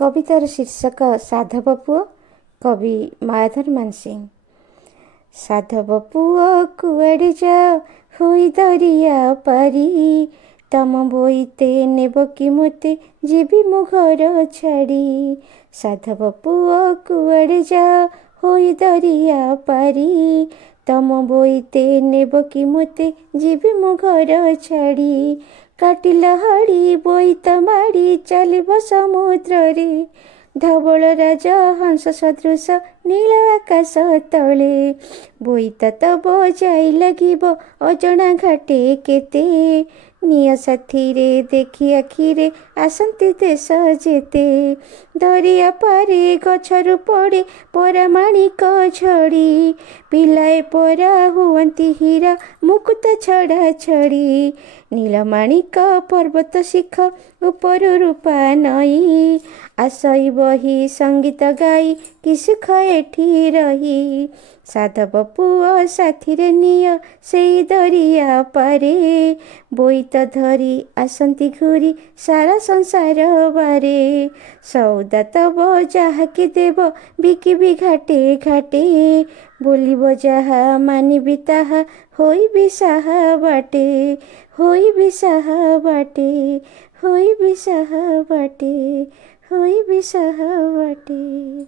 कवितार शीर्षक साधव पुओ। कवि मायाधर मानसिंह। साधव पुओ कुआड़े जाओ होई दरिया पारी, तम बोईते नेब कि मोते जीवी मो घर छाड़ी। साधव पुओ कुआड़े जाओ होई दरिया पारी, तम बोईते नेब कि मोते जीवी मो घर छाड़ी। काटिल हाड़ी बोईत माड़ी चलिब समुद्र रे, धवल राज हंस सदृश नील आकाश तले। बोईत तो बजाई लगिब अजणा घाटे केते, निय साथी रे देखी आखिरे आसंती देश जेते। दरिया पारे गछरु पड़े परामाणिक झड़ी, पिलाए परा हुअंती हीरा मुकुत छड़ा छड़ी। नीलमाणिक पर्वत शिख उपरु रूपा नई, आसई बही संगीत गाई कि सुख एठी रही। साधव पुओ साथीरे निय सेई दरिया पारे, बोईत धरी आसंती घूरी सारा संसार बारे। सौदा तब जाहाकि देव बिकिबि घाटे घाटे, बोलिब जाहा मानिबि ताहा होइबि साहा बाटे। होइबि साहा बाटे, होइबि साहा बाटे, होइबि साहा बाटे।